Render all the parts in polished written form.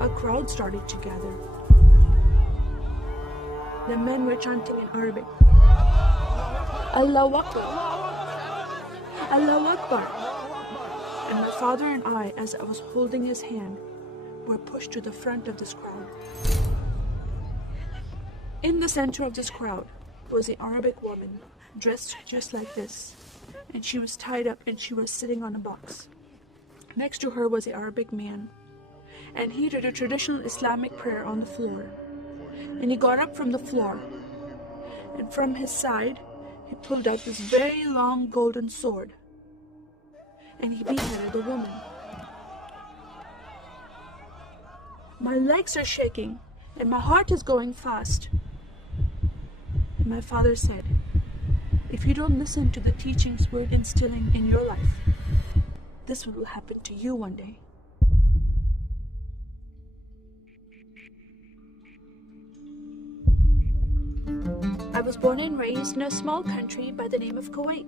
a crowd started to gather. The men were chanting in Arabic, Allahu Akbar, Allahu Akbar. And my father and I, as I was holding his hand, were pushed to the front of this crowd. In the center of this crowd was an Arabic woman, dressed just like this, and she was tied up and she was sitting on a box. Next to her was an Arabic man, and he did a traditional Islamic prayer on the floor. And he got up from the floor, and from his side, he pulled out this very long golden sword, and he beheaded the woman. My legs are shaking, and my heart is going fast. And my father said, if you don't listen to the teachings we're instilling in your life, this will happen to you one day. I was born and raised in a small country by the name of Kuwait,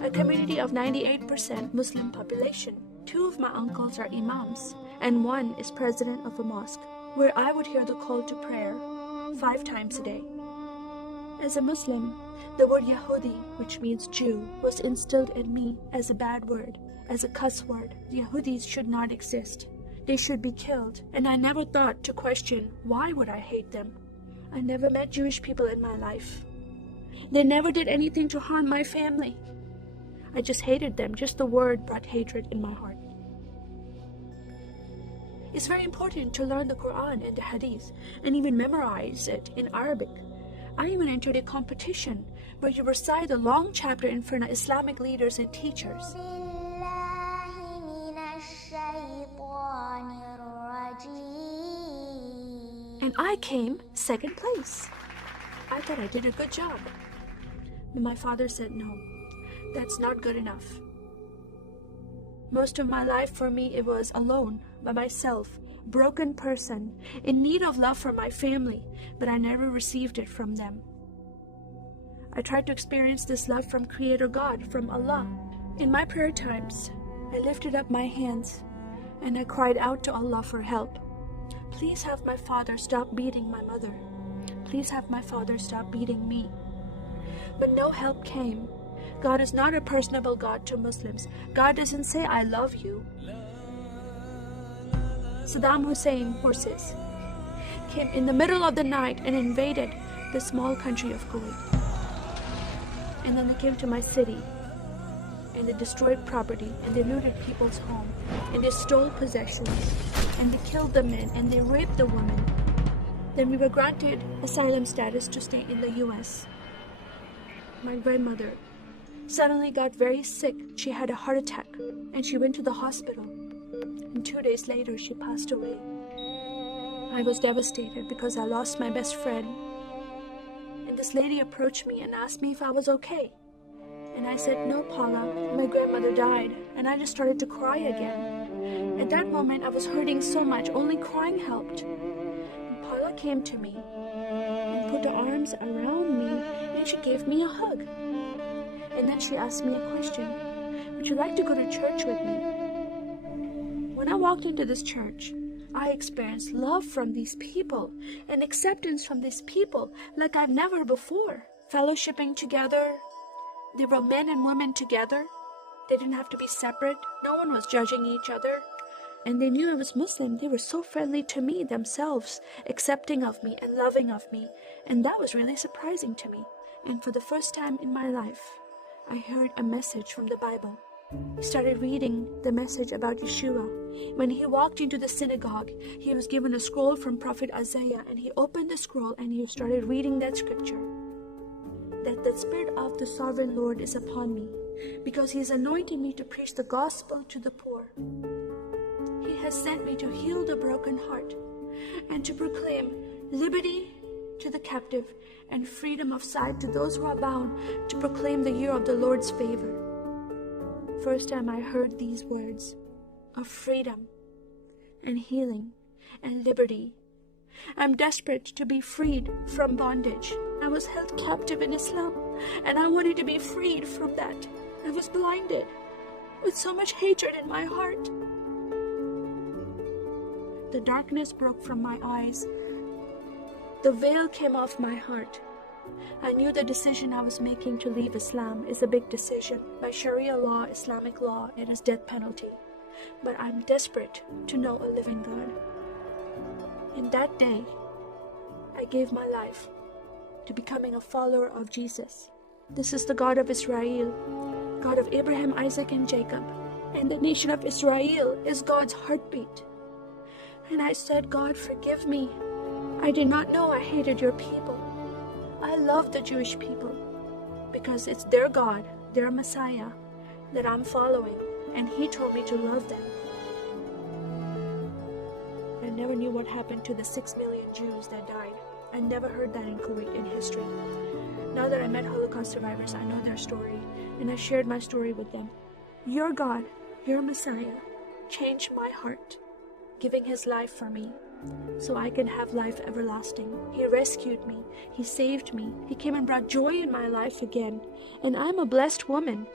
a community of 98% Muslim population. 2 of my uncles are imams, and 1 is president of a mosque, where I would hear the call to prayer 5 times a day. As a Muslim, the word Yahudi, which means Jew, was instilled in me as a bad word, as a cuss word. The Yahudis should not exist. They should be killed, and I never thought to question why would I hate them. I never met Jewish people in my life. They never did anything to harm my family. I just hated them. Just the word brought hatred in my heart. It's very important to learn the Quran and the Hadith and even memorize it in Arabic. I even entered a competition where you recite a long chapter in front of Islamic leaders and teachers. And I came 2nd place. I thought I did a good job. But my father said, no, that's not good enough. Most of my life for me, it was alone, by myself, broken person, in need of love from my family, but I never received it from them. I tried to experience this love from Creator God, from Allah. In my prayer times, I lifted up my hands and I cried out to Allah for help. Please have my father stop beating my mother. Please have my father stop beating me. But no help came. God is not a personable God to Muslims. God doesn't say, I love you. Saddam Hussein forces came in the middle of the night and invaded the small country of Kuwait. And then they came to my city and they destroyed property and they looted people's home and they stole possessions and they killed the men and they raped the women. Then we were granted asylum status to stay in the US. My grandmother suddenly got very sick. She had a heart attack and she went to the hospital. And 2 days later, she passed away. I was devastated because I lost my best friend. And this lady approached me and asked me if I was okay. And I said, no, Paula, my grandmother died. And I just started to cry again. At that moment, I was hurting so much, only crying helped. And Paula came to me and put her arms around me and she gave me a hug. And then she asked me a question. Would you like to go to church with me? When I walked into this church, I experienced love from these people and acceptance from these people like I've never before. Fellowshipping together. They were men and women together. They didn't have to be separate. No one was judging each other. And they knew I was Muslim. They were so friendly to me themselves, accepting of me and loving of me. And that was really surprising to me. And for the first time in my life, I heard a message from the Bible. He started reading the message about Yeshua. When he walked into the synagogue, he was given a scroll from Prophet Isaiah, and he opened the scroll and he started reading that scripture. That the Spirit of the Sovereign Lord is upon me, because he has anointed me to preach the gospel to the poor. He has sent me to heal the broken heart and to proclaim liberty to the captive and freedom of sight to those who are bound, to proclaim the year of the Lord's favor. First time I heard these words of freedom and healing and liberty. I'm desperate to be freed from bondage. I was held captive in Islam and I wanted to be freed from that. I was blinded with so much hatred in my heart. The darkness broke from my eyes. The veil came off my heart. I knew the decision I was making to leave Islam is a big decision. By Sharia law, Islamic law, it is death penalty. But I'm desperate to know a living God. In that day, I gave my life to becoming a follower of Jesus. This is the God of Israel, God of Abraham, Isaac, and Jacob. And the nation of Israel is God's heartbeat. And I said, God, forgive me. I did not know I hated your people. I love the Jewish people because it's their God, their Messiah that I'm following. And He told me to love them. I never knew what happened to the 6 million Jews that died. I never heard that in Kuwait in history. Now that I met Holocaust survivors, I know their story, and I shared my story with them. Your God, your Messiah, changed my heart, giving His life for me, so I can have life everlasting. He rescued me. He saved me. He came and brought joy in my life again. And I'm a blessed woman.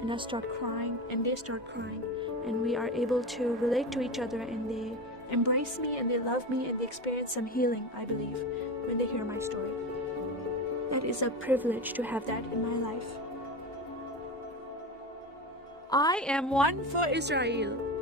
And I start crying, and they start crying, and we are able to relate to each other, and they embrace me, and they love me, and they experience some healing, I believe, when they hear my story. It is a privilege to have that in my life. I am one for Israel.